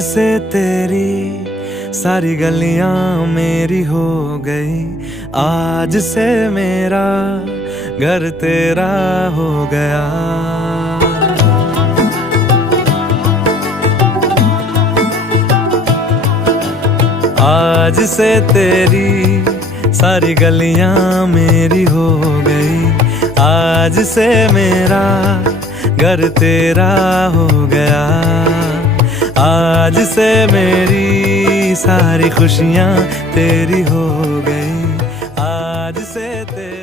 से तेरी सारी गलियां मेरी हो गई, आज से मेरा घर तेरा हो गया। आज से तेरी सारी गलियां मेरी हो गई, आज से मेरा घर तेरा हो गया। आज से मेरी सारी खुशियां तेरी हो गई, आज से तेरी